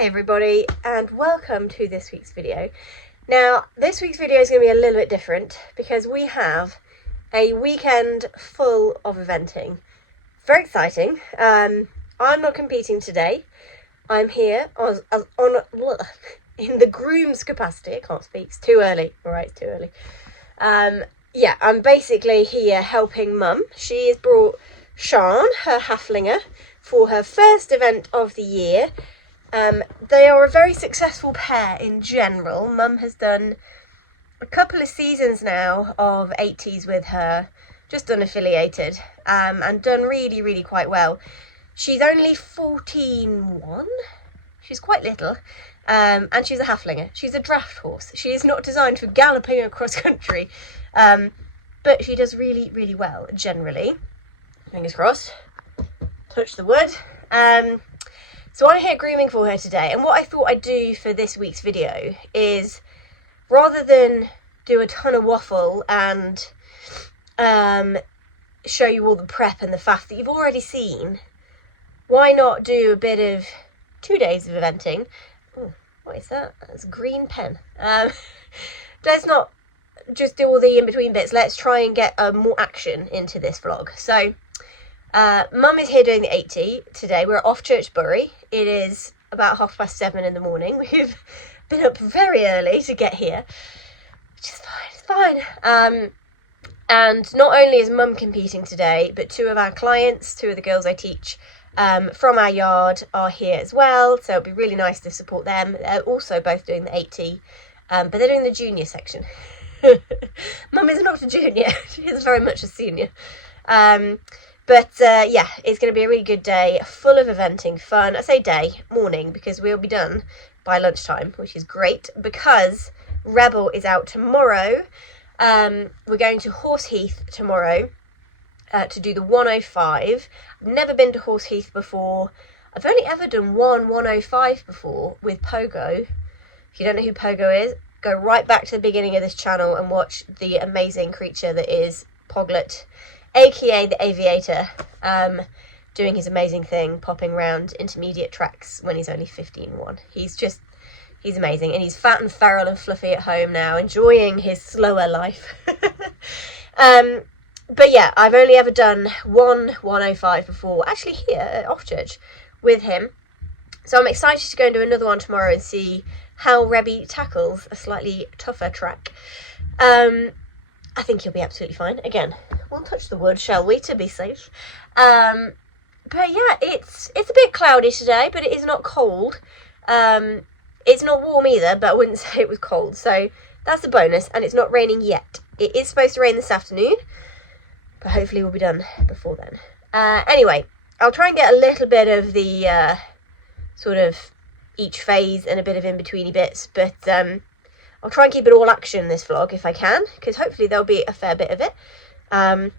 Hi everybody and welcome to this week's video. Now this week's video is going to be a little bit different because we have a weekend full of eventing. Very exciting. I'm not competing today. I'm here in the groom's capacity. I can't speak, it's too early. Alright, it's too early. Yeah, I'm basically here helping Mum. She has brought Sean, her Haflinger, for her first event of the year. They are a very successful pair in general. Mum has done a couple of seasons now of 80s with her, just unaffiliated, and done really quite well. She's only 14-1, she's quite little, and she's a Haflinger. She's a draft horse. She is not designed for galloping across country, but she does really well generally. Fingers crossed. Touch the wood. So I'm here grooming for her today, and what I thought I'd do for this week's video is, rather than do a ton of waffle and show you all the prep and the faff that you've already seen, why not do a bit of 2 days of eventing. Ooh, what is that? That's a green pen. Let's not just do all the in-between bits. Let's try and get more action into this vlog. So Mum is here doing the 80 today. We're at Offchurch Bury. It is about 7:30 in the morning. We've been up very early to get here, which is fine. It's fine. And not only is Mum competing today, but two of our clients, two of the girls I teach from our yard, are here as well. So it'll be really nice to support them. They're also both doing the 80, but they're doing the junior section. Mum is not a junior. She is very much a senior. But yeah, it's going to be a really good day, full of eventing, fun. I say day, morning, because we'll be done by lunchtime, which is great, because Rebel is out tomorrow. We're going to Horseheath tomorrow to do the 105. I've never been to Horseheath before. I've only ever done 105 before with Pogo. If you don't know who Pogo is, go right back to the beginning of this channel and watch the amazing creature that is Poglet, aka the Aviator, doing his amazing thing, popping around intermediate tracks when he's only 15-1. He's amazing, and he's fat and feral and fluffy at home now, enjoying his slower life. But yeah, I've only ever done 105 before, actually here at Offchurch with him. So I'm excited to go and do another one tomorrow and see how Rebby tackles a slightly tougher track. I think he'll be absolutely fine. Again, we'll touch the wood, shall we, to be safe. But yeah, it's a bit cloudy today, but it is not cold. It's not warm either, but I wouldn't say it was cold. So that's a bonus, and it's not raining yet. It is supposed to rain this afternoon, but hopefully we'll be done before then. Anyway, I'll try and get a little bit of the sort of each phase and a bit of in-betweeny bits, but I'll try and keep it all action this vlog if I can, because hopefully there'll be a fair bit of it. And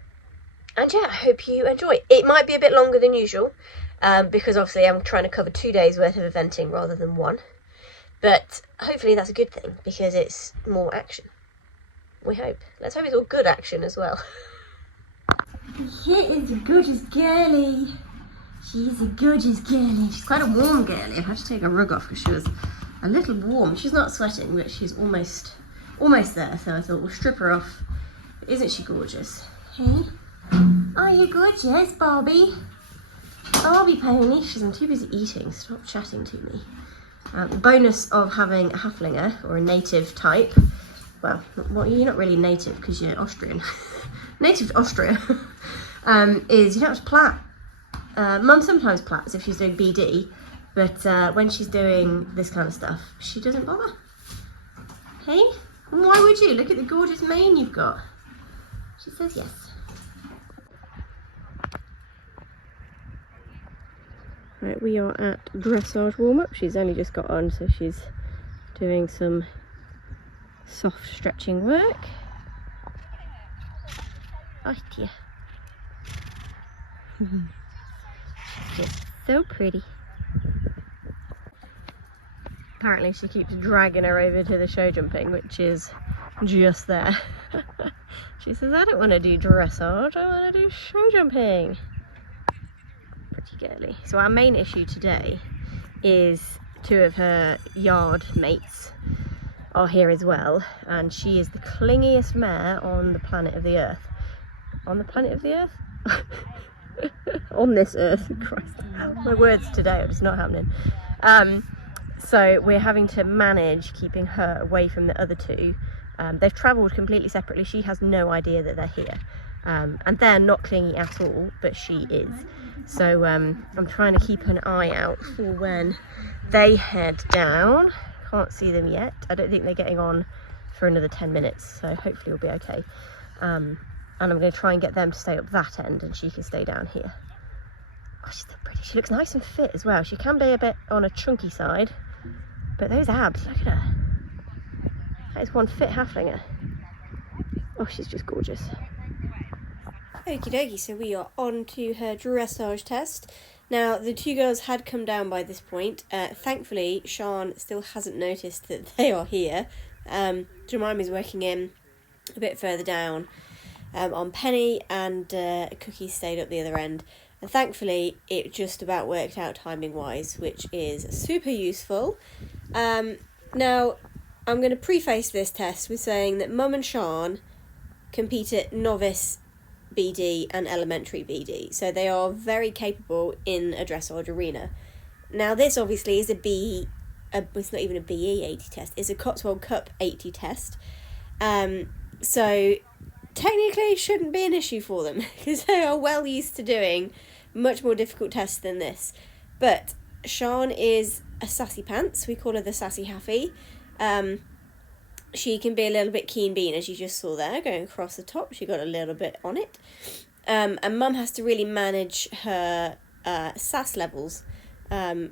yeah, I hope you enjoy. It might be a bit longer than usual, because obviously I'm trying to cover 2 days worth of eventing rather than one. But hopefully that's a good thing, because it's more action. We hope. Let's hope it's all good action as well. Here is a gorgeous girlie. She's a gorgeous girlie. She's quite a warm girlie. I've had to take her rug off because she was a little warm. She's not sweating, but she's almost there. So I thought we'll strip her off. Isn't she gorgeous? Hey? Are you gorgeous, Barbie? Barbie pony. I'm too busy eating. Stop chatting to me. The bonus of having a Haflinger, or a native type, well, you're not really native because you're Austrian. Native to Austria, is you don't have to plait. Mum sometimes plaits if she's doing BD, but when she's doing this kind of stuff, she doesn't bother. Hey? Why would you? Look at the gorgeous mane you've got. She says yes. Right, we are at dressage warm-up. She's only just got on, so she's doing some soft stretching work. Oh dear. She's just so pretty. Apparently she keeps dragging her over to the show jumping, which is just there. She says, I don't want to do dressage, I want to do show jumping. Pretty girly. So our main issue today is two of her yard mates are here as well, and she is the clingiest mare on the planet of the earth. On the planet of the earth? On this earth. Christ, my words today are just not happening. So we're having to manage keeping her away from the other two. They've travelled completely separately. She has no idea that they're here, and they're not clingy at all, but she is. So I'm trying to keep an eye out for when they head down. Can't see them yet. I don't think they're getting on for another 10 minutes, so hopefully we'll be okay. And I'm going to try and get them to stay up that end and she can stay down here. Oh, she's so pretty. She looks nice and fit as well. She can be a bit on a chunky side, but those abs, look at her. That is one fit halflinger. Oh, she's just gorgeous. Okie dokie, so we are on to her dressage test. Now, the two girls had come down by this point. Thankfully, Sean still hasn't noticed that they are here. Jemima's working in a bit further down on Penny, and Cookie stayed up the other end. And thankfully, it just about worked out timing-wise, which is super useful. Now, I'm going to preface this test with saying that Mum and Sean compete at novice BD and elementary BD, so they are very capable in a dressage arena. Now, this obviously is it's not even a BE 80 test, it's a Cotswold Cup 80 test. So technically it shouldn't be an issue for them because they are well used to doing much more difficult tests than this. But Sean is a sassy pants. We call her the sassy Haffy. She can be a little bit keen bean, as you just saw there, going across the top. She got a little bit on it. And Mum has to really manage her sass levels,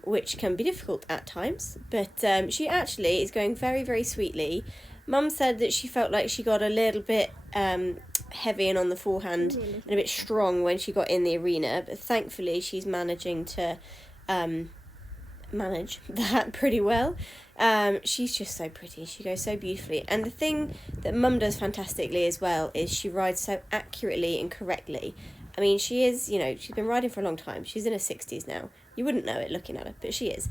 which can be difficult at times. But she actually is going very, very sweetly. Mum said that she felt like she got a little bit heavy and on the forehand and a bit strong when she got in the arena. But thankfully, she's managing to manage that pretty well. She's just so pretty. She goes so beautifully. And the thing that Mum does fantastically as well is she rides so accurately and correctly. I mean, she is, she's been riding for a long time. She's in her 60s now. You wouldn't know it looking at her, but she is.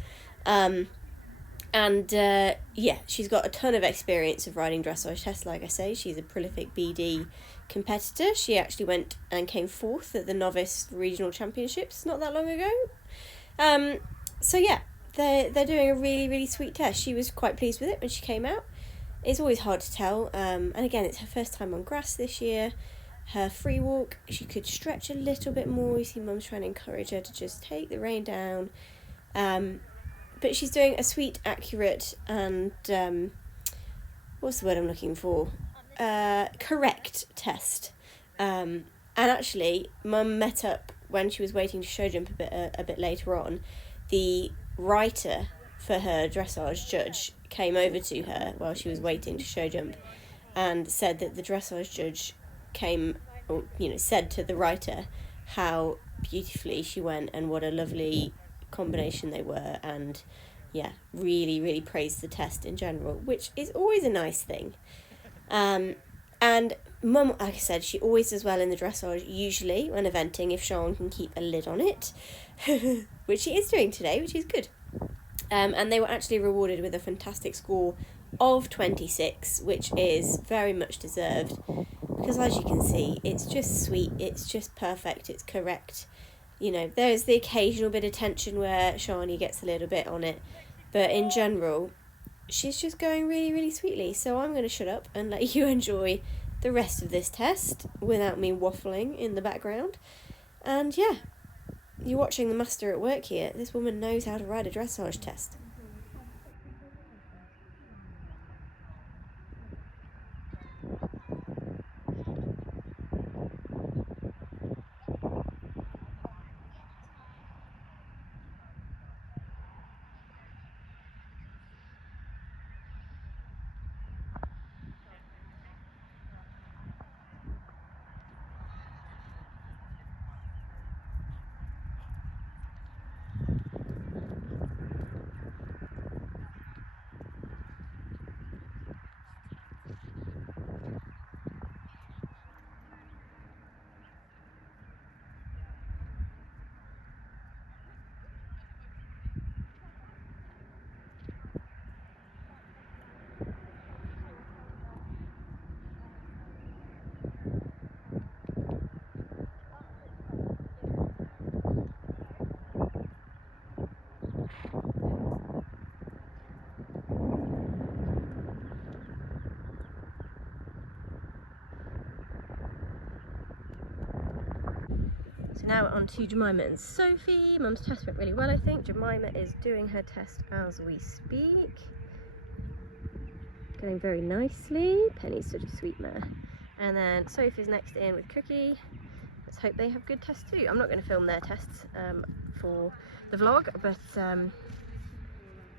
She's got a ton of experience of riding dressage tests, like I say. She's a prolific BD competitor. She actually went and came fourth at the novice regional championships not that long ago. They're doing a really, really sweet test. She was quite pleased with it when she came out. It's always hard to tell. And again, it's her first time on grass this year. Her free walk, she could stretch a little bit more. You see Mum's trying to encourage her to just take the rein down. But she's doing a sweet, accurate, and what's the word I'm looking for? Correct test. And actually, Mum met up when she was waiting to show jump a bit later on. The writer for her dressage judge came over to her while she was waiting to show jump and said that the dressage judge said to the writer how beautifully she went and what a lovely combination they were, and really, really praised the test in general, which is always a nice thing. And Mum, like I said, she always does well in the dressage, usually when eventing, if Sean can keep a lid on it, which she is doing today, which is good. And they were actually rewarded with a fantastic score of 26, which is very much deserved, because as you can see, it's just sweet, it's just perfect, it's correct. There's the occasional bit of tension where Shawnee gets a little bit on it, but in general, she's just going really, really sweetly. So I'm going to shut up and let you enjoy the rest of this test without me waffling in the background. And you're watching the master at work here. This woman knows how to ride a dressage test. Now on to Jemima and Sophie. Mum's test went really well, I think. Jemima is doing her test as we speak. Going very nicely. Penny's such a sweet mare. And then Sophie's next in with Cookie. Let's hope they have good tests too. I'm not going to film their tests for the vlog, but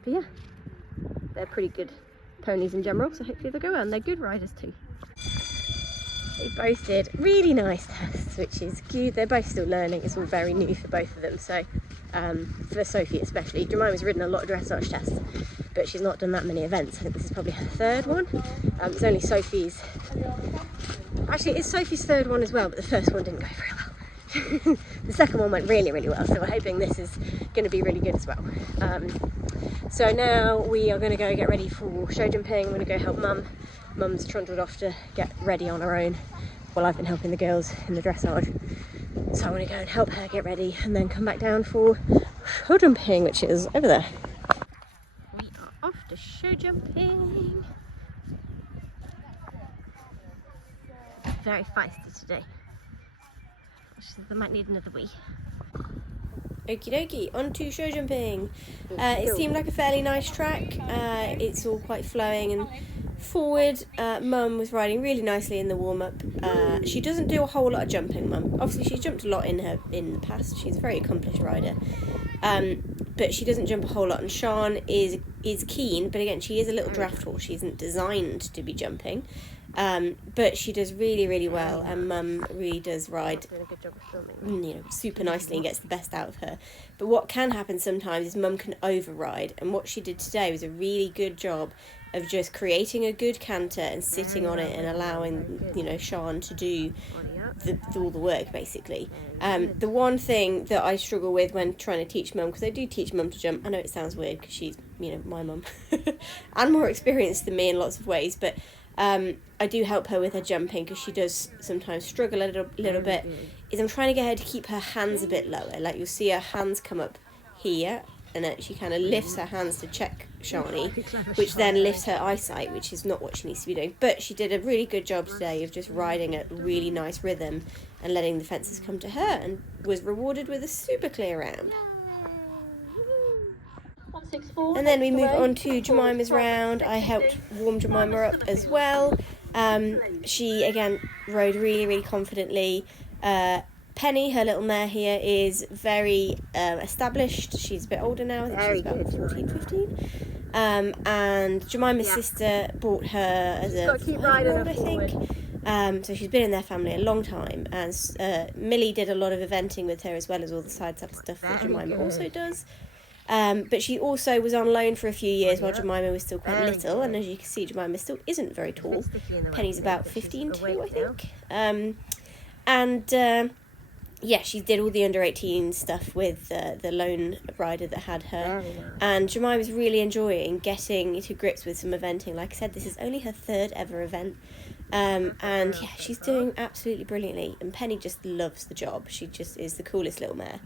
yeah, they're pretty good ponies in general, so hopefully they'll go well, and they're good riders too. They both did really nice tests, which is good. They're both still learning. It's all very new for both of them. So for Sophie especially, Jemima's ridden a lot of dressage tests, but she's not done that many events. I think this is probably her third one. It's only Sophie's, actually it's Sophie's third one as well, but the first one didn't go very well. The second one went really, really well, so we're hoping this is going to be really good as well. So now we are going to go get ready for show jumping. I'm going to go help Mum. Mum's trundled off to get ready on her own while I've been helping the girls in the dressage. So I'm going to go and help her get ready and then come back down for show jumping, which is over there. We are off to show jumping. Very feisty today. She says they might need another wee. Okie dokie, on to show jumping. It seemed like a fairly nice track. It's all quite flowing and forward. Mum was riding really nicely in the warm-up. She doesn't do a whole lot of jumping, Mum. Obviously she's jumped a lot in the past. She's a very accomplished rider. But she doesn't jump a whole lot, and Sean is keen, but again she is a little draft horse. She isn't designed to be jumping. But she does really, really well, and Mum really does ride, super nicely and gets the best out of her. But what can happen sometimes is Mum can override, and what she did today was a really good job of just creating a good canter and sitting on it and allowing, Sean to do all the work, basically. The one thing that I struggle with when trying to teach Mum, because I do teach Mum to jump, I know it sounds weird because she's, my mum, and more experienced than me in lots of ways, but I do help her with her jumping because she does sometimes struggle a little bit, is I'm trying to get her to keep her hands a bit lower. Like you'll see her hands come up here, and then she kind of lifts her hands to check Shani, which then lifts her eyesight, which is not what she needs to be doing. But she did a really good job today of just riding at really nice rhythm and letting the fences come to her, and was rewarded with a super clear round. And then we move on to Jemima's round. I helped warm Jemima up as well. She again rode really, really confidently. Penny, her little mare here, is very established. She's a bit older now. I think she's about 14, 15. And Jemima's sister bought her as a 5-year-old, I think. So she's been in their family a long time. And Millie did a lot of eventing with her, as well as all the side saddle stuff that Jemima also does. But she also was on loan for a few years while Jemima was still quite little, and as you can see, Jemima still isn't very tall. Penny's about 15 too, I think. Yeah, she did all the under 18 stuff with the loan rider that had her, and Jemima was really enjoying getting to grips with some eventing. Like I said, this is only her third ever event, and yeah, she's doing absolutely brilliantly, and Penny just loves the job. She just is the coolest little mare.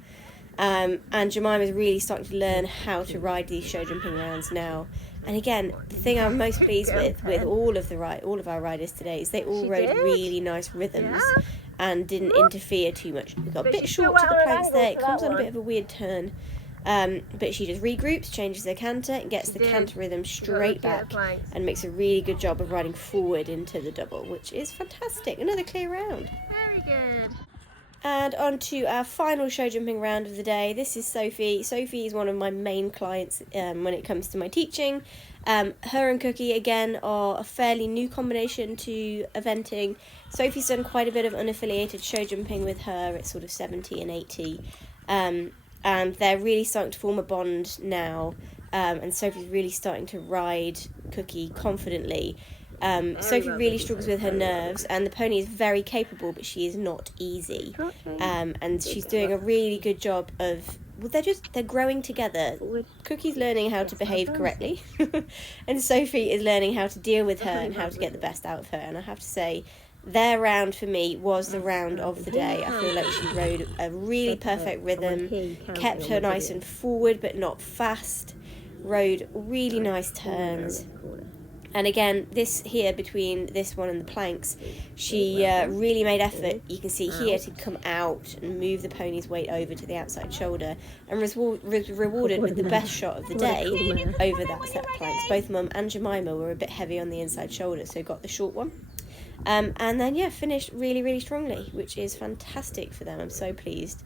And Jemima's really starting to learn how to ride these show jumping rounds now. And again, the thing I'm most pleased with all of our riders today is they all rode really nice rhythms and didn't interfere too much. We got a bit short to the planks there. It comes on a bit of a weird turn. But she just regroups, changes her canter, and gets the canter rhythm straight back, and makes a really good job of riding forward into the double, which is fantastic. Another clear round. Very good. And on to our final show jumping round of the day. This is Sophie. Sophie is one of my main clients when it comes to my teaching. Her and Cookie, again, are a fairly new combination to eventing. Sophie's done quite a bit of unaffiliated show jumping with her at sort of 70 and 80. And they're really starting to form a bond now. And Sophie's really starting to ride Cookie confidently. Sophie really struggles with her nerves, and the pony is very capable, but she is not easy. And she's doing a really good job of, they're growing together. Cookie's learning how to behave correctly, and Sophie is learning how to deal with her and how to get the best out of her. And I have to say, their round for me was the round of the day. I feel like she rode a really perfect rhythm, kept her nice and forward but not fast, rode really nice turns. And again, this here, between this one and the planks, she really made effort, you can see here, to come out and move the pony's weight over to the outside shoulder, and was rewarded with the best shot of the day over that set of planks. Both Mum and Jemima were a bit heavy on the inside shoulder, so got the short one. And then, yeah, finished really, really strongly, which is fantastic for them. I'm so pleased.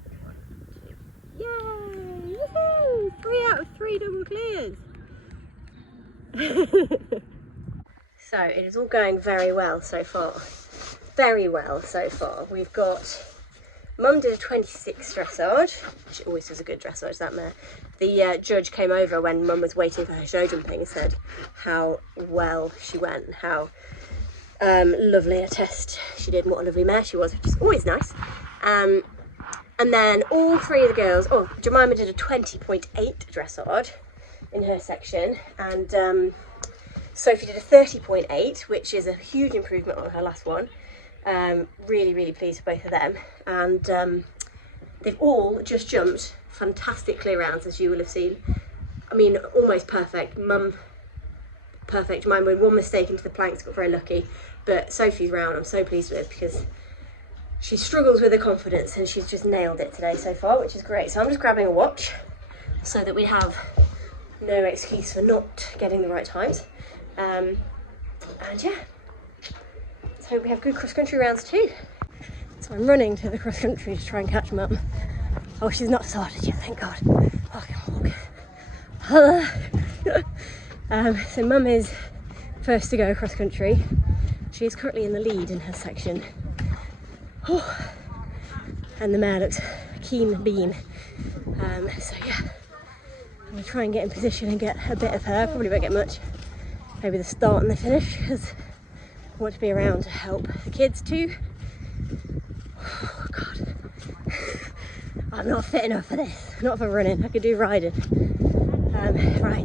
Yay! Woohoo! 3 out of 3 double clears! So it is all going very well so far. Very well so far. We've got, Mum did a 26 dressage. She always does a good dressage, that mare. The judge came over when Mum was waiting for her show jumping and said how well she went and how lovely a test she did and what a lovely mare she was, which is always nice. And then all 3 of the girls, Jemima did a 20.8 dressage in her section, and Sophie did a 30.8, which is a huge improvement on her last one. Really, really pleased with both of them. And they've all just jumped fantastic clear rounds, as you will have seen. I mean, almost perfect. Mum, perfect. Mine with one mistake into the planks, got very lucky. But Sophie's round I'm so pleased with, because she struggles with her confidence and she's just nailed it today so far, which is great. So I'm just grabbing a watch so that we have no excuse for not getting the right times. And yeah, let's hope we have good cross-country rounds too. So I'm running to the cross-country to try and catch Mum. Oh, she's not started yet, thank God. Oh, I can walk. Hello. So Mum is first to go cross-country. She is currently in the lead in her section. Oh, and the mare looks a keen bean. So yeah, I'm going to try and get in position and get a bit of her. Probably won't get much. Maybe the start and the finish, because I want to be around to help the kids too. Oh God, I'm not fit enough for this. Not for running. I could do riding. Right,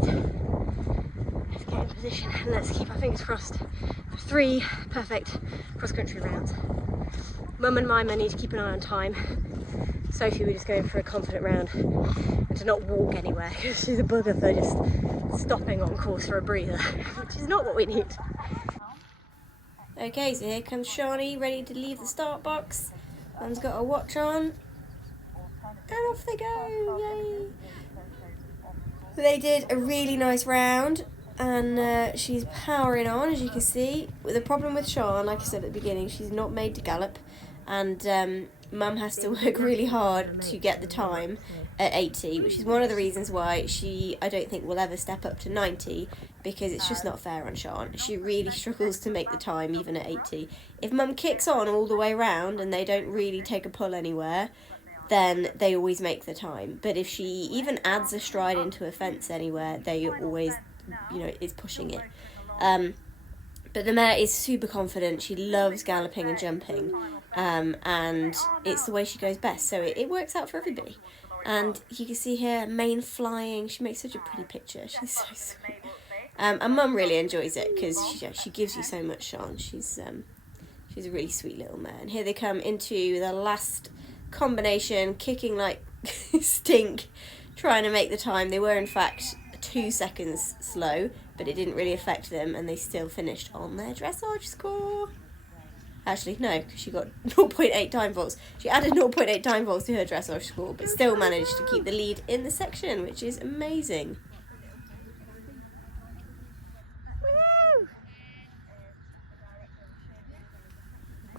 let's get in position and let's keep our fingers crossed for 3 perfect cross-country rounds. Mum and Mima need to keep an eye on time. Sophie, we're just going for a confident round and to not walk anywhere, because she's a bugger for just stopping on course for a breather, which is not what we need. Okay, so here comes Shawnee, ready to leave the start box. Mum's got a watch on, and off they go, yay! They did a really nice round, and she's powering on, as you can see. The problem with Sean, like I said at the beginning, she's not made to gallop, and Mum has to work really hard to get the time at 80, which is one of the reasons why I don't think will ever step up to 90, because it's just not fair on Sean. She really struggles to make the time even at 80. If Mum kicks on all the way round and they don't really take a pull anywhere, then they always make the time. But if she even adds a stride into a fence anywhere, they always, is pushing it. But the mare is super confident. She loves galloping and jumping. And it's the way she goes best, so it works out for everybody. And you can see here, mane flying. She makes such a pretty picture. She's so sweet. And Mum really enjoys it, because she gives you so much, Sean. She's a really sweet little mare. And here they come into the last combination, kicking like stink, trying to make the time. They were in fact 2 seconds slow, but it didn't really affect them, and they still finished on their dressage score. Actually, no, because she got 0.8 time vaults. She added 0.8 time vaults to her dressage score, but still managed to keep the lead in the section, which is amazing. Woo!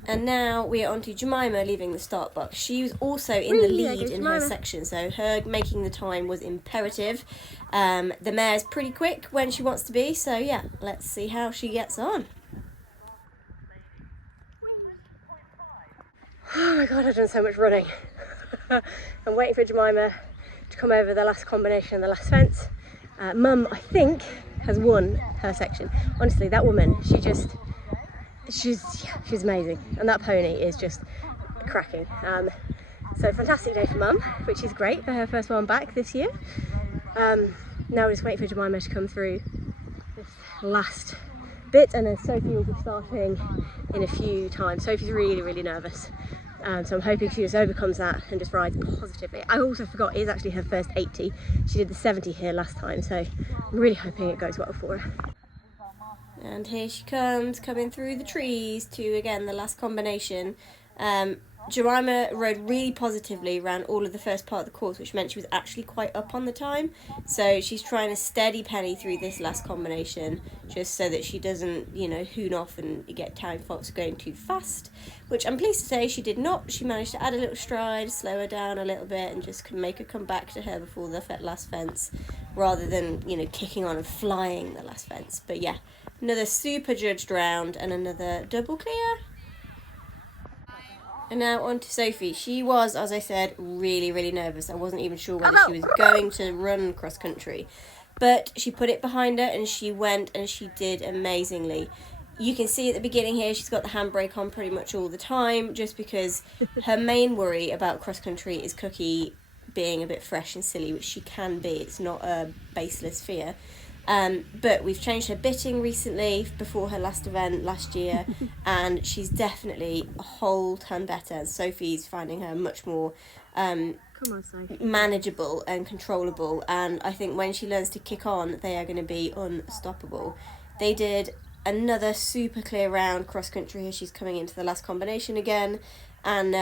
And now we are on to Jemima leaving the start box. She was also in the lead in her section, so her making the time was imperative. The mare's pretty quick when she wants to be, so yeah, let's see how she gets on. Oh my God, I've done so much running. I'm waiting for Jemima to come over the last combination and the last fence. Mum, I think, has won her section. Honestly, that woman, she's amazing. And that pony is just cracking. So fantastic day for Mum, which is great for her first one back this year. Now we're just waiting for Jemima to come through this last bit, and then Sophie will be starting in a few times. Sophie's really, really nervous. So I'm hoping she just overcomes that and just rides positively. I also forgot, it is actually her first 80. She did the 70 here last time, so I'm really hoping it goes well for her. And here she comes, coming through the trees to, again, the last combination. Jemima rode really positively around all of the first part of the course, which meant she was actually quite up on the time. So she's trying to steady Penny through this last combination, just so that she doesn't, you know, hoon off and get time faults going too fast, which I'm pleased to say she did not. She managed to add a little stride, slow her down a little bit, and just make her come back to her before the last fence, rather than, you know, kicking on and flying the last fence. But yeah, another super judged round and another double clear. And now on to Sophie. She was, as I said, really, really nervous. I wasn't even sure whether she was going to run cross country. But she put it behind her and she went and she did amazingly. You can see at the beginning here, she's got the handbrake on pretty much all the time, just because her main worry about cross country is Cookie being a bit fresh and silly, which she can be. It's not a baseless fear. But we've changed her bitting recently before her last event last year, and she's definitely a whole ton better. Sophie's finding her much more manageable and controllable, and I think when she learns to kick on, they are going to be unstoppable. They did another super clear round cross country here. She's coming into the last combination again, and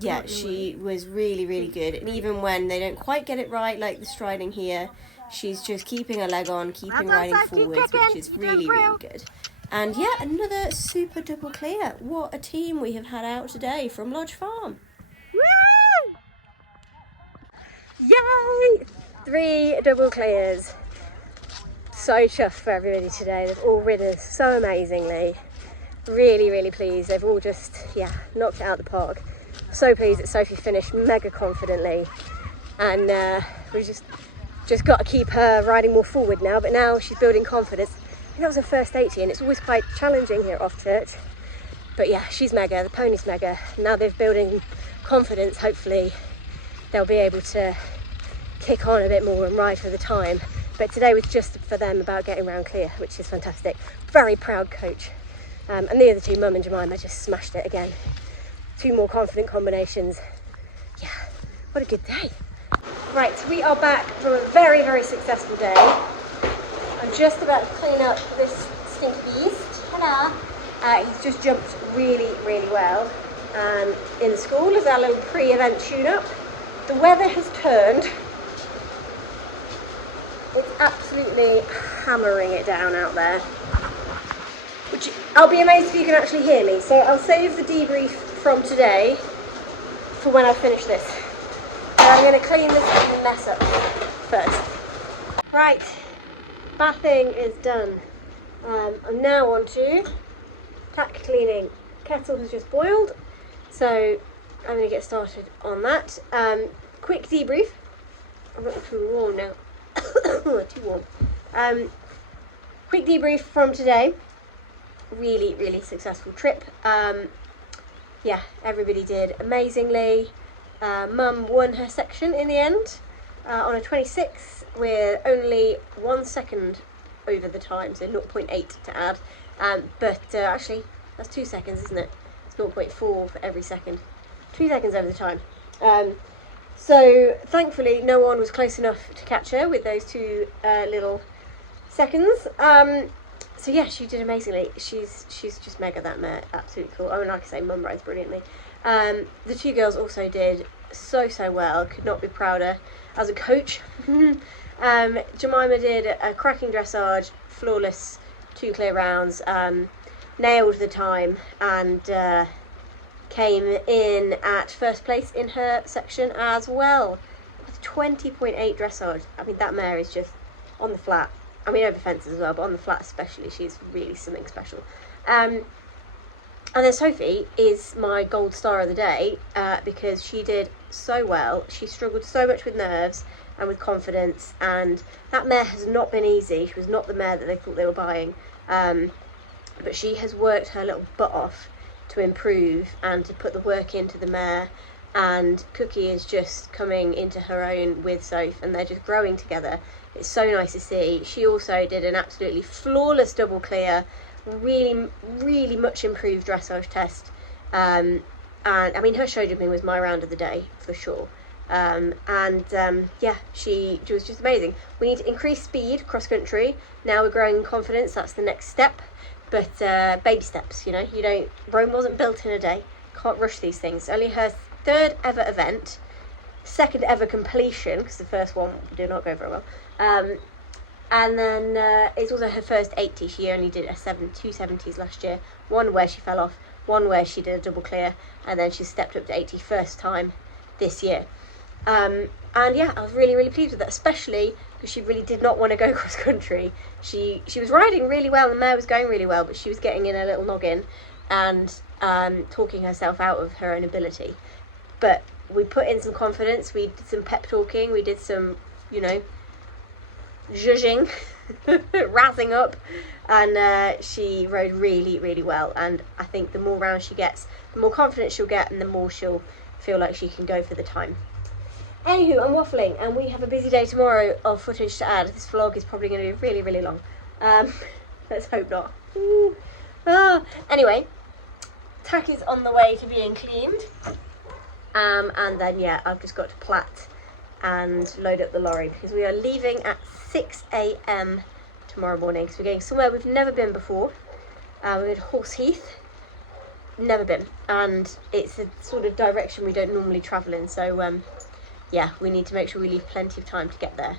yeah, she was really, really good. And even when they don't quite get it right, like the striding here, she's just keeping her leg on, keeping riding forwards, which is really, really good. And yeah, another super double clear. What a team we have had out today from Lodge Farm. Woo! Yay! 3 double clears. So chuffed for everybody today. They've all ridden so amazingly. Really, really pleased. They've all just, yeah, knocked it out of the park. So pleased that Sophie finished mega confidently. And we just got to keep her riding more forward now, but now she's building confidence. I think that was her first 80, and it's always quite challenging here at Offchurch. But yeah, she's mega, the pony's mega. Now they're building confidence, hopefully they'll be able to kick on a bit more and ride for the time. But today was just for them about getting round clear, which is fantastic. Very proud coach. And the other two, Mum and Jemima, just smashed it again. 2 more confident combinations. Yeah, what a good day. Right, so we are back from a very, very successful day. I'm just about to clean up this stinky beast. Hello. He's just jumped really, really well. In school as our little pre-event tune-up. The weather has turned. It's absolutely hammering it down out there. Which I'll be amazed if you can actually hear me. So I'll save the debrief from today for when I finish this. I'm going to clean this mess up first. Right, bathing is done. I'm now on to tack cleaning. Kettle has just boiled, so I'm going to get started on that. Quick debrief. I'm not too warm now. Too warm. Quick debrief from today. Really, really successful trip. Yeah, everybody did amazingly. Mum won her section in the end on a 26 with only 1 second over the time, so 0.8 to add. But actually, that's 2 seconds, isn't it? It's 0.4 for every second. 2 seconds over the time. So thankfully, no one was close enough to catch her with those 2 little seconds. So yeah, she did amazingly. She's just mega, that mare. Absolutely cool. I mean, like I say, Mum rides brilliantly. The 2 girls also did so well. Could not be prouder as a coach. Jemima did a cracking dressage, flawless 2 clear rounds, nailed the time, and came in at first place in her section as well with 20.8 dressage. I mean, that mare is just on the flat. I mean, over fences as well, but on the flat especially, she's really something special. And then Sophie is my gold star of the day because she did so well. She struggled so much with nerves and with confidence, and that mare has not been easy. She was not the mare that they thought they were buying, but she has worked her little butt off to improve and to put the work into the mare, and Cookie is just coming into her own with Soph, and they're just growing together. It's so nice to see. She also did an absolutely flawless double clear, really much improved dressage test, and I mean, her show jumping was my round of the day for sure. Yeah, she was just amazing. We need to increase speed cross country. Now we're growing in confidence. That's the next step. But baby steps, you know. Rome wasn't built in a day. Can't rush these things. Only her 3rd ever event, 2nd ever completion, because the first one did not go very well. And then it's also her first 80. She only did two 70s last year. One where she fell off, one where she did a double clear, and then she stepped up to 80 first time this year. And yeah, I was really, really pleased with that, especially because she really did not want to go cross country. She was riding really well, the mare was going really well, but she was getting in a little noggin and talking herself out of her own ability. But we put in some confidence, we did some pep talking, we did some, zhuzhing, razzing up, and she rode really, really well. And I think the more rounds she gets, the more confidence she'll get, and the more she'll feel like she can go for the time. Anywho, I'm waffling, and we have a busy day tomorrow of footage to add. This vlog is probably going to be really, really long. Let's hope not. Anyway, tack is on the way to being cleaned. And then, yeah, I've just got to plat and load up the lorry, because we are leaving at 6 a.m. tomorrow morning. So we're going somewhere we've never been before. We're going to Horseheath. Never been. And it's a sort of direction we don't normally travel in. So, yeah, we need to make sure we leave plenty of time to get there.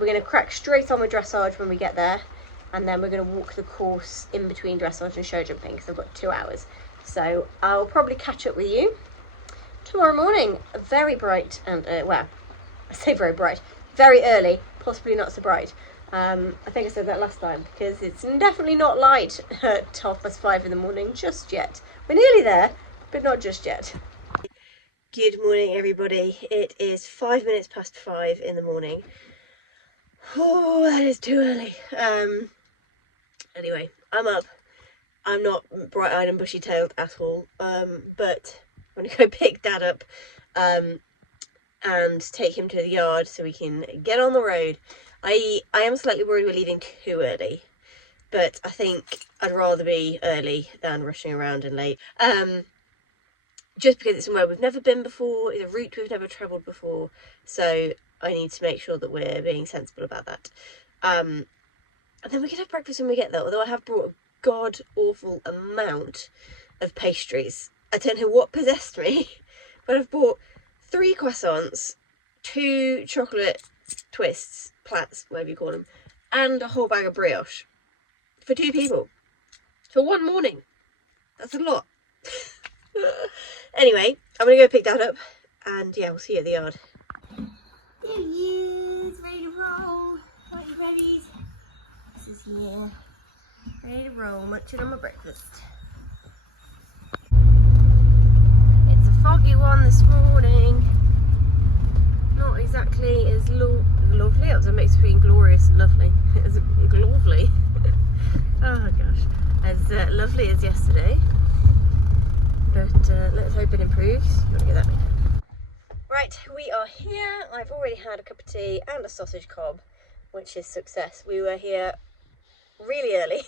We're going to crack straight on with dressage when we get there. And then we're going to walk the course in between dressage and show jumping, because I've got 2 hours. So I'll probably catch up with you tomorrow morning. Very bright and, well, I say very bright, very early, possibly not so bright. I think I said that last time, because it's definitely not light at 5:30 in the morning just yet. We're nearly there, but not just yet. Good morning, everybody. It is 5 minutes past 5 in the morning. Oh, that is too early. Anyway, I'm up. I'm not bright-eyed and bushy-tailed at all, but I'm going to go pick Dad up and take him to the yard so we can get on the road. I am slightly worried we're leaving too early, but I think I'd rather be early than rushing around and late. Just because it's somewhere we've never been before, it's a route we've never travelled before, so I need to make sure that we're being sensible about that. And then we can have breakfast when we get there, although I have brought a god-awful amount of pastries. I don't know what possessed me, but I've bought 3 croissants, 2 chocolate twists, plats, whatever you call them, and a whole bag of brioche for 2 people for one morning. That's a lot. Anyway, I'm going to go pick Dad up, and yeah, we'll see you at the yard. There he is, ready to roll. Are you ready? This is here. Ready to roll, munching on my breakfast. It's a foggy one this morning. Not exactly as lovely. It was a mix between glorious and lovely. It was lovely. Oh gosh. As lovely as yesterday. But let's hope it improves. You want to get that made? Right, we are here. I've already had a cup of tea and a sausage cob, which is success. We were here really early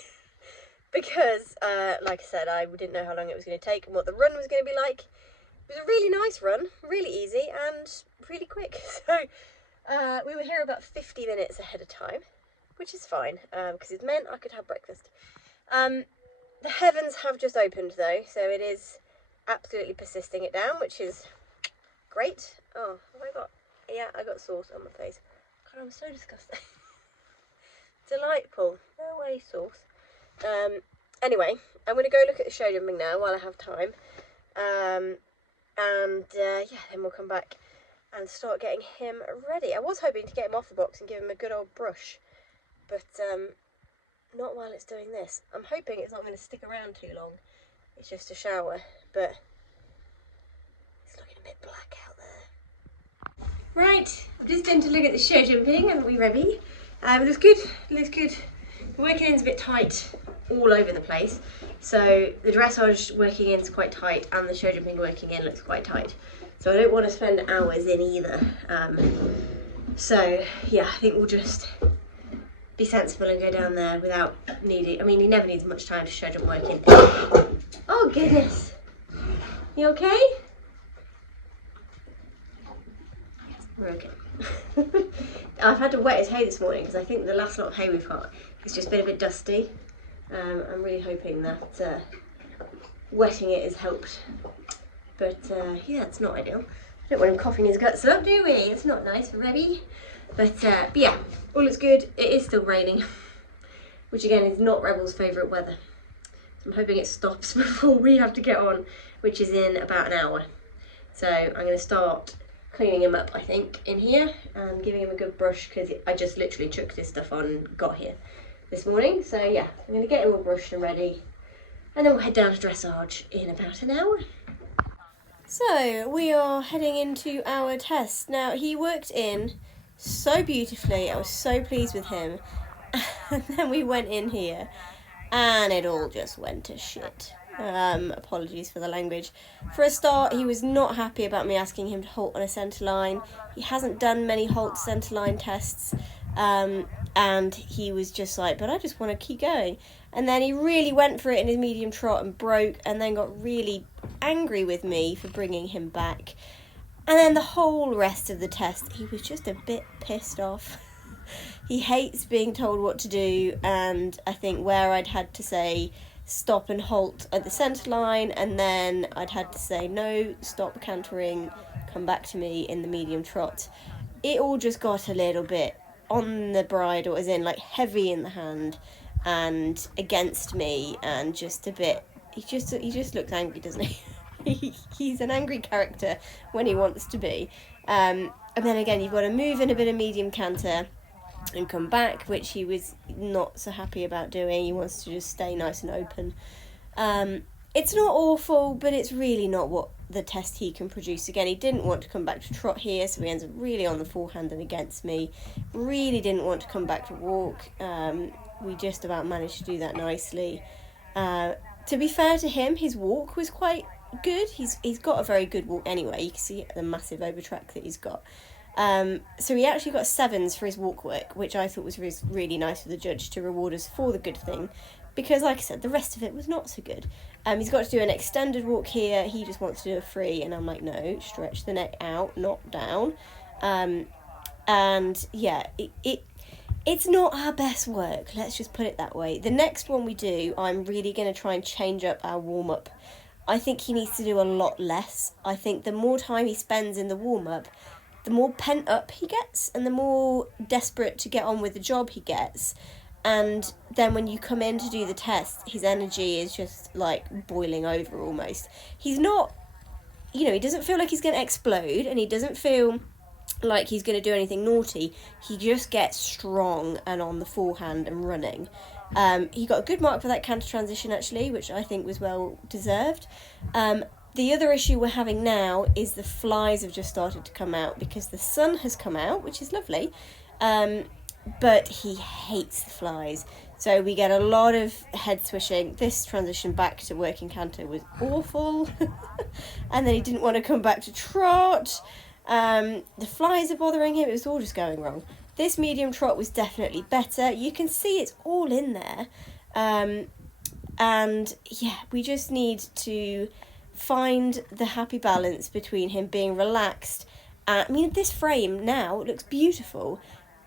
because, like I said, I didn't know how long it was going to take and what the run was going to be like. It was a really nice run, really easy and really quick. So we were here about 50 minutes ahead of time, which is fine because it meant I could have breakfast. The heavens have just opened though, so it is absolutely persisting it down, which is great. Oh, have I got, yeah, I got sauce on my face. God, I'm so disgusting. Delightful. No way, sauce. Anyway, I'm going to go look at the show jumping now while I have time. Yeah, then we'll come back and start getting him ready. I was hoping to get him off the box and give him a good old brush, but not while it's doing this. I'm hoping it's not going to stick around too long. It's just a shower, but it's looking a bit black out there. Right, I'm just going to look at the show jumping. Are we ready? It looks good. It looks good. The working in's a bit tight all over the place. So the dressage working in's quite tight and the show jumping working in looks quite tight. So I don't want to spend hours in either. So yeah, I think we'll just be sensible and go down there without needing, I mean, he never needs much time to show jump working. Oh goodness. You okay? we're okay. I've had to wet his hay this morning because I think the last lot of hay we've got has just been a bit dusty. I'm really hoping that wetting it has helped. But yeah, it's not ideal. I don't want him coughing his guts up, do we? It's not nice for Rebby. But yeah, all is good. It is still raining, which again is not Rebel's favourite weather. So I'm hoping it stops before we have to get on, which is in about an hour. So I'm going to start cleaning him up, I think, in here and giving him a good brush because I just literally chucked his stuff on and got here this morning. So yeah, I'm going to get him all brushed and ready, and then we'll head down to dressage in about an hour. So we are heading into our test. Now, he worked in so beautifully. I was so pleased with him. And then we went in here and it all just went to shit. Apologies for the language. For a start, he was not happy about me asking him to halt on a centre line. He hasn't done many halt centre line tests. And he was just like, but I just want to keep going. And then he really went for it in his medium trot and broke, and then got really angry with me for bringing him back. And then the whole rest of the test, he was just a bit pissed off. He hates being told what to do, and I think where I'd had to say stop and halt at the centre line, and then I'd had to say no, stop cantering, come back to me in the medium trot, it all just got a little bit on the bridle, as in like heavy in the hand and against me, and just a bit, he just looks angry, doesn't he? He's an angry character when he wants to be. And then again, you've got to move in a bit of medium canter and come back, which he was not so happy about doing. He wants to just stay nice and open. It's not awful, but it's really not what the test he can produce. Again, he didn't want to come back to trot here, so he ends up really on the forehand and against me. Really didn't want to come back to walk. We just about managed to do that nicely. To be fair to him, his walk was quite good. He's got a very good walk anyway. You can see the massive overtrack that he's got. So he actually got 7s for his walk work, which I thought was really nice of the judge to reward us for the good thing, because like I said, the rest of it was not so good. He's got to do an extended walk here. He just wants to do a free, and I'm like, no, stretch the neck out, not down. And yeah, it's not our best work, let's just put it that way. The next one we do, I'm really going to try and change up our warm-up. I think he needs to do a lot less. I think the more time he spends in the warm-up, the more pent up he gets, and the more desperate to get on with the job he gets. And then when you come in to do the test, his energy is just like boiling over almost. He's not, he doesn't feel like he's going to explode, and he doesn't feel like he's going to do anything naughty. He just gets strong and on the forehand and running. He got a good mark for that canter transition actually, which I think was well deserved. The other issue we're having now is the flies have just started to come out because the sun has come out, which is lovely. But he hates the flies. So we get a lot of head swishing. This transition back to working canter was awful. And then he didn't want to come back to trot. The flies are bothering him. It was all just going wrong. This medium trot was definitely better. You can see it's all in there. And yeah, we just need to find the happy balance between him being relaxed. This frame now looks beautiful.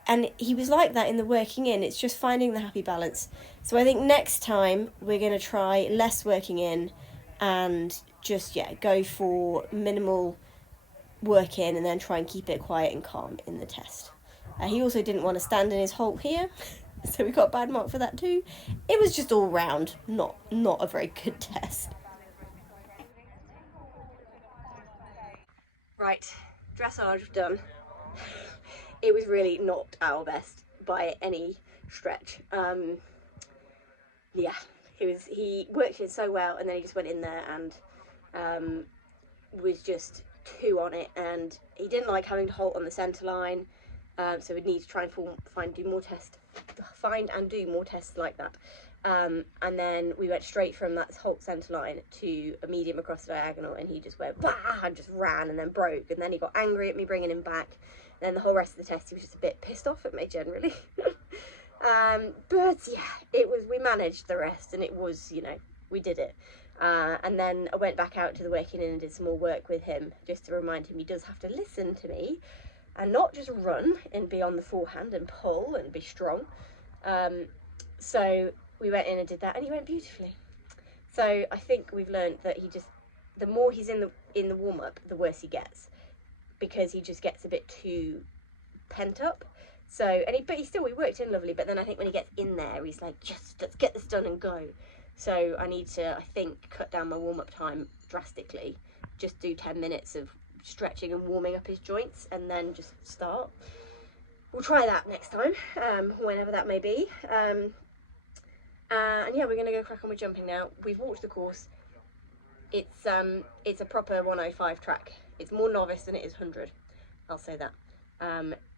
And he was like that in the working in. It's just finding the happy balance. So I think next time we're going to try less working in and just, go for minimal work in and then try and keep it quiet and calm in the test. He also didn't want to stand in his halt here, so we got a bad mark for that too. It was just all round not a very good test. Right, dressage done. It was really not our best by any stretch. He worked it so well, and then he just went in there and was just too on it, and he didn't like having to halt on the centre line, so we'd need to try and find and do more tests like that. And then we went straight from that halt centre line to a medium across the diagonal, and he just went, bah, and just ran and then broke, and then he got angry at me bringing him back. Then the whole rest of the test, he was just a bit pissed off at me generally. But yeah, we managed the rest, and it was, we did it. And then I went back out to the working in and did some more work with him, just to remind him he does have to listen to me. and not just run and be on the forehand and pull and be strong. So we went in and did that, and he went beautifully. So I think we've learned that the more he's in the warm-up, the worse he gets, because he just gets a bit too pent up. So, but he worked in lovely, but then I think when he gets in there, he's like, just let's get this done and go. So I need to, I think, cut down my warm-up time drastically, just do 10 minutes of stretching and warming up his joints, and then just start. We'll try that next time, whenever that may be. And yeah, we're going to go crack on with jumping now. We've walked the course. It's a proper 105 track. It's more novice than it is 100, I'll say that.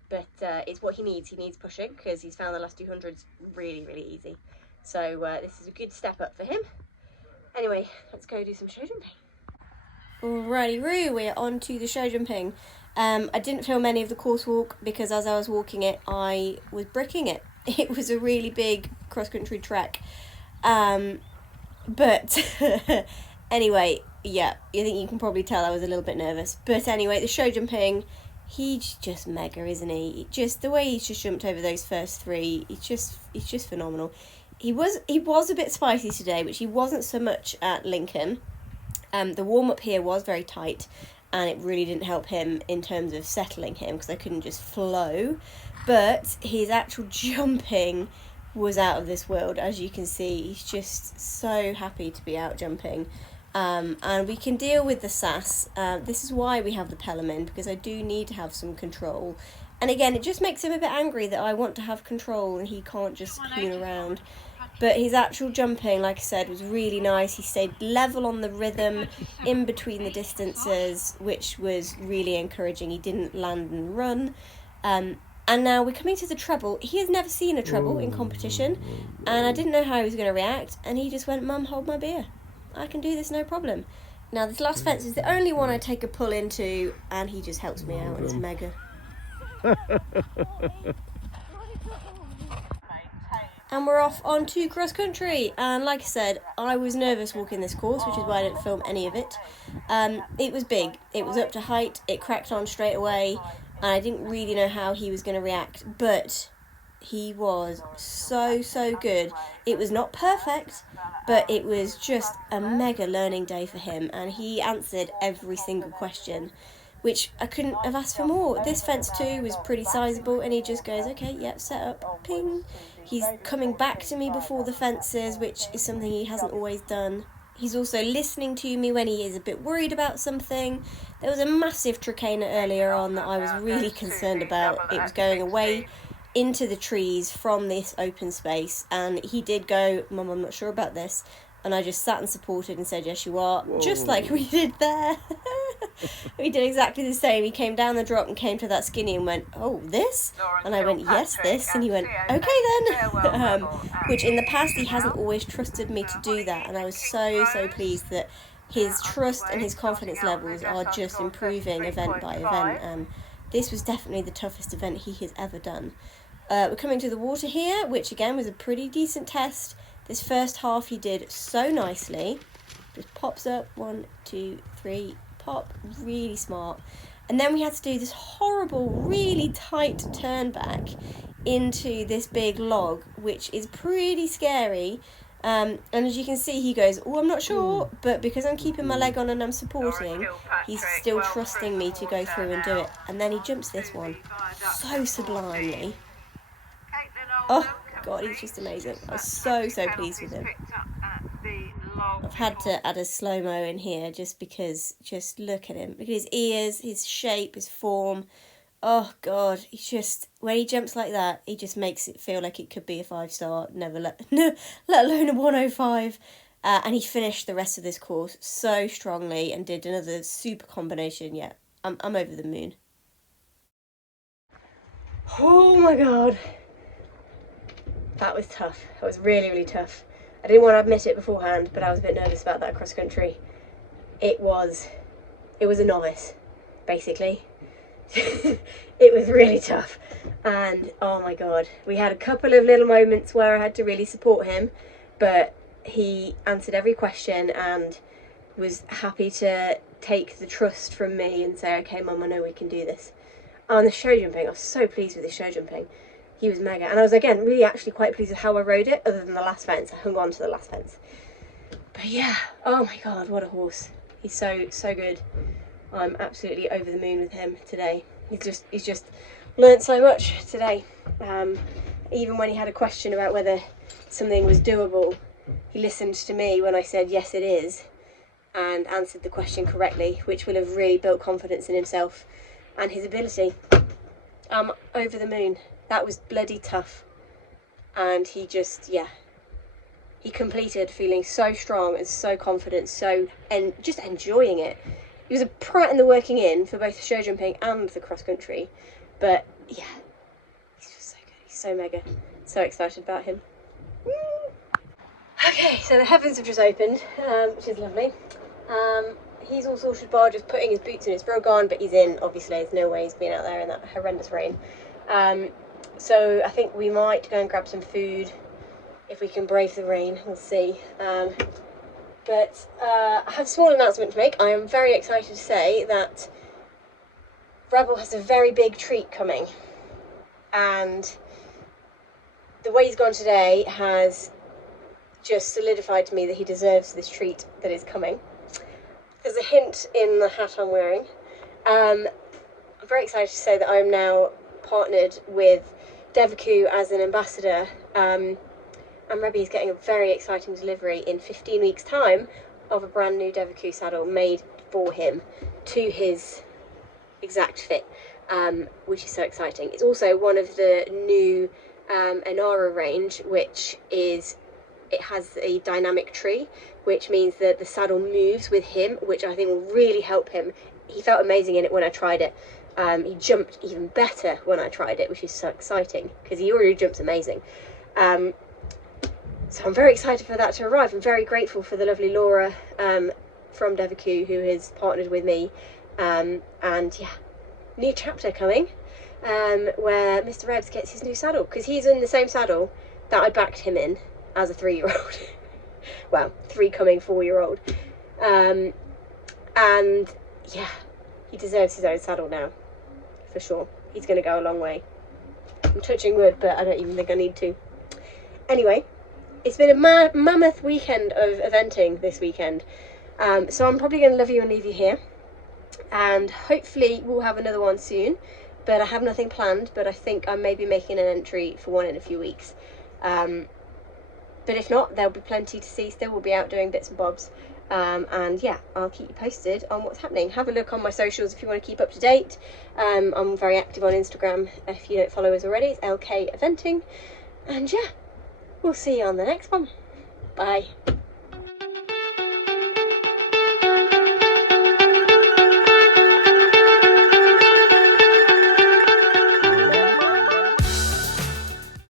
But it's what he needs. He needs pushing, because he's found the last 200s really, really easy. So this is a good step up for him. Anyway, let's go do some show jumping. Alrighty-roo, we're on to the show jumping. I didn't film any of the course walk because as I was walking it, I was bricking it. It was a really big cross-country trek. But anyway, yeah, I think you can probably tell I was a little bit nervous. But anyway, the show jumping, he's just mega, isn't he? Just the way he's just jumped over those first three, he's just phenomenal. He was a bit spicy today, which he wasn't so much at Lincoln. The warm-up here was very tight, and it really didn't help him in terms of settling him, because I couldn't just flow. But his actual jumping was out of this world, as you can see. He's just so happy to be out jumping. And we can deal with the sass. This is why we have the Pelham, because I do need to have some control. And again, it just makes him a bit angry that I want to have control and he can't just hoon around. But his actual jumping, like I said, was really nice. He stayed level on the rhythm in between the distances, which was really encouraging. He didn't land and run. And now we're coming to the treble. He has never seen a treble in competition, and I didn't know how he was going to react, and he just went, "Mum, hold my beer. I can do this, no problem." Now, this last fence is the only one I take a pull into, and he just helps me out, and it's mega. And we're off on to cross country, and like I said, I was nervous walking this course, which is why I didn't film any of it. It was big, it was up to height, it cracked on straight away, and I didn't really know how he was going to react, but he was so good. It was not perfect, but it was just a mega learning day for him, and he answered every single question, which I couldn't have asked for more. This fence too was pretty sizable, and he just goes, "Okay, yep, set up, ping." He's coming back to me before the fences, which is something he hasn't always done. He's also listening to me when he is a bit worried about something. There was a massive trachena earlier on that I was really concerned about. It was going away into the trees from this open space, and he did go, "Mum, I'm not sure about this." And I just sat and supported and said, "Yes, you are." Whoa. Just like we did there. We did exactly the same. He came down the drop and came to that skinny and went, "Oh, this?" And I went, "Yes, this." And he went, "Okay then." Which in the past he hasn't always trusted me to do that. And I was so pleased that his trust and his confidence levels are just improving event by event. And this was definitely the toughest event he has ever done. We're coming to the water here, which again was a pretty decent test. This first half he did so nicely. Just pops up, 1, 2, 3, pop, really smart. And then we had to do this horrible, really tight turn back into this big log, which is pretty scary. And as you can see, he goes, "Oh, I'm not sure," but because I'm keeping my leg on and I'm supporting, he's still trusting me to go through and do it. And then he jumps this one so sublimely. Oh God, he's just amazing. I was so pleased with him. I've had to add a slow-mo in here just because, just look at him. Look at his ears, his shape, his form. Oh God, he's just, when he jumps like that, he just makes it feel like it could be a 5-star, let alone a 105. And he finished the rest of this course so strongly and did another super combination. Yeah, I'm over the moon. Oh my God. That was tough. That was really tough. I didn't want to admit it beforehand, but I was a bit nervous about that cross country. It was a novice, basically. It was really tough. And oh my God, we had a couple of little moments where I had to really support him, but he answered every question and was happy to take the trust from me and say, "Okay, Mum, I know we can do this." And the show jumping, I was so pleased with the show jumping. He was mega. And I was, again, really actually quite pleased with how I rode it, other than the last fence. I hung on to the last fence. But yeah, oh my God, what a horse. He's so good. I'm absolutely over the moon with him today. He's just learnt so much today. Even when he had a question about whether something was doable, he listened to me when I said, yes, it is, and answered the question correctly, which will have really built confidence in himself and his ability. I'm over the moon. That was bloody tough. And he just, yeah, he completed feeling so strong and so confident, and just enjoying it. He was a prat in the working in for both the show jumping and the cross country, but yeah, he's just so good. He's so mega. So excited about him. Okay, so the heavens have just opened, which is lovely. He's all sorted bar just putting his boots in his rug on, but he's in, obviously. There's no way he's been out there in that horrendous rain. So I think we might go and grab some food if we can brave the rain. We'll see. But I have a small announcement to make. I am very excited to say that Rebel has a very big treat coming. And the way he's gone today has just solidified to me that he deserves this treat that is coming. There's a hint in the hat I'm wearing. I'm very excited to say that I'm now partnered with Devaku as an ambassador. And Rebby is getting a very exciting delivery in 15 weeks' time of a brand new Devaku saddle made for him to his exact fit, which is so exciting. It's also one of the new Enara range, which is, it has a dynamic tree, which means that the saddle moves with him, which I think will really help him. He felt amazing in it when I tried it. He jumped even better when I tried it, which is so exciting because he already jumps amazing. So I'm very excited for that to arrive. I'm very grateful for the lovely Laura from Devaku who has partnered with me. And yeah, new chapter coming where Mr. Rebs gets his new saddle, because he's in the same saddle that I backed him in as a 3-year-old. Well, 4-year-old. And yeah, he deserves his own saddle now, for sure. He's going to go a long way. I'm touching wood, but I don't even think I need to. Anyway, it's been a mammoth weekend of eventing this weekend. So I'm probably going to love you and leave you here. And hopefully we'll have another one soon. But I have nothing planned, but I think I may be making an entry for one in a few weeks. But if not, there'll be plenty to see still. We'll be out doing bits and bobs. And yeah, I'll keep you posted on what's happening. Have a look on my socials if you want to keep up to date. I'm very active on Instagram. If you don't follow us already, it's LK Eventing. And yeah, we'll see you on the next one. Bye.